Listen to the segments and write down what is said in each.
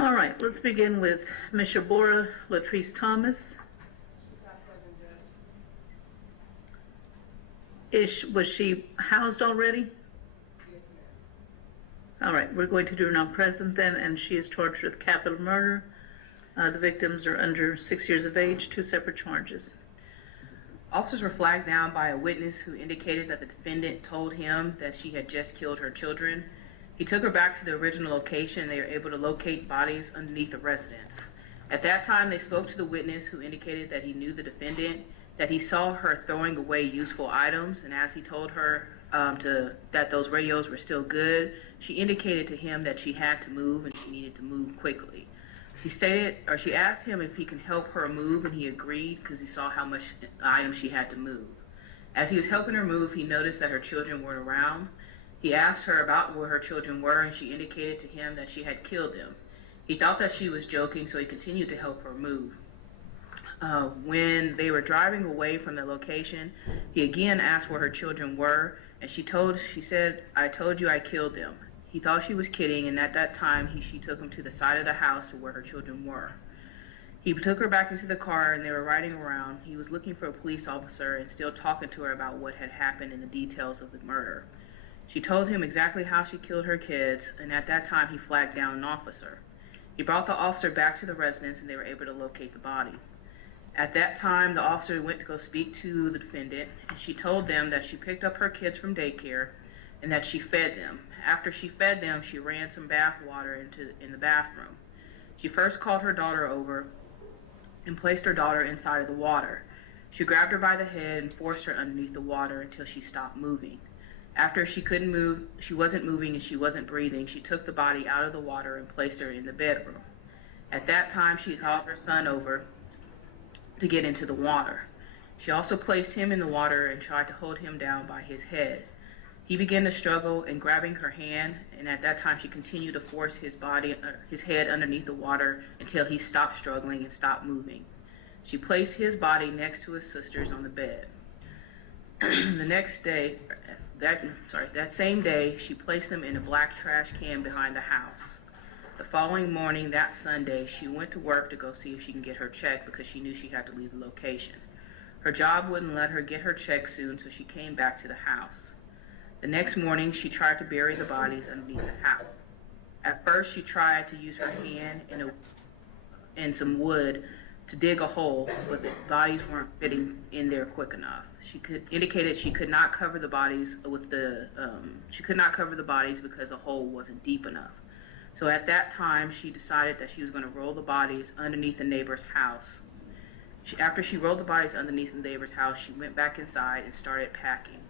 All right, let's begin with Ms. Sheborah Thomas. Was she housed already? Yes, ma'am. All right, we're going to do her non-present then, and she is charged with capital murder. The victims are under 6 years of age, 2 separate charges. Officers were flagged down by a witness who indicated that the defendant told him that she had just killed her children. He took her back to the original location and they were able to locate bodies underneath the residence. At that time, they spoke to the witness who indicated that he knew the defendant, that he saw her throwing away useful items, and as he told her that those radios were still good, she indicated to him that she had to move and she needed to move quickly. She asked him if he can help her move, and he agreed because he saw how much items she had to move. As he was helping her move, he noticed that her children weren't around. He asked her about where her children were, and she indicated to him that she had killed them. He thought that she was joking, so he continued to help her move. When they were driving away from the location, he again asked where her children were, and she said, "I told you I killed them." He thought she was kidding, and at that time, she took him to the side of the house to where her children were. He took her back into the car, and they were riding around. He was looking for a police officer and still talking to her about what had happened and the details of the murder. She told him exactly how she killed her kids, and at that time, he flagged down an officer. He brought the officer back to the residence, and they were able to locate the body. At that time, the officer went to go speak to the defendant, and she told them that she picked up her kids from daycare and that she fed them. After she fed them, she ran some bath water in the bathroom. She first called her daughter over and placed her daughter inside of the water. She grabbed her by the head and forced her underneath the water until she stopped moving. After she couldn't move, she wasn't moving and she wasn't breathing, she took the body out of the water and placed her in the bedroom. At that time, she called her son over to get into the water. She also placed him in the water and tried to hold him down by his head. He began to struggle and grabbing her hand, and at that time she continued to force his head underneath the water until he stopped struggling and stopped moving. She placed his body next to his sister's on the bed. That same day, she placed them in a black trash can behind the house. The following morning, that Sunday, she went to work to go see if she can get her check because she knew she had to leave the location. Her job wouldn't let her get her check soon, so she came back to the house. The next morning, she tried to bury the bodies underneath the house. At first, she tried to use her hand and some wood to dig a hole, but the bodies weren't fitting in there quick enough. Indicated she could not cover the bodies because the hole wasn't deep enough. So at that time, she decided that she was going to roll the bodies underneath the neighbor's house. After she rolled the bodies underneath the neighbor's house, she went back inside and started packing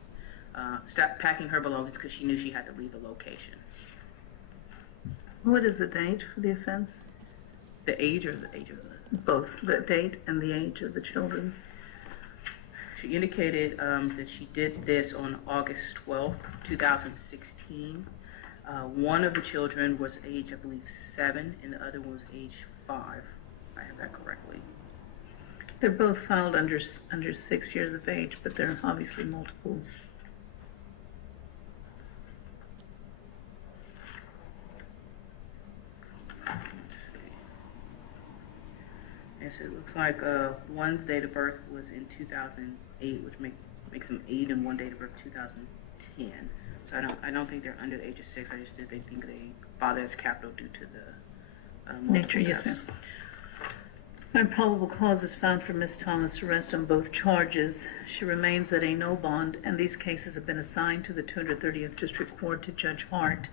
her belongings because she knew she had to leave the location. What is the date for the offense? The age or the age of the? Both, the date and the age of the children. She indicated that she did this on August 12th, 2016. One of the children was age, I believe, 7, and the other one was age 5. I have that correctly. They're both filed under 6 years of age, but they're obviously multiple. Yes, it looks like one's date of birth was in 2008, which makes them 8, and one date of birth 2010. So I don't think they're under the age of 6. I just did they think they filed as capital due to the nature. Yes, ma'am. And probable cause is found for Ms. Thomas' arrest on both charges. She remains at a no bond, and these cases have been assigned to the 230th District Court to Judge Hart.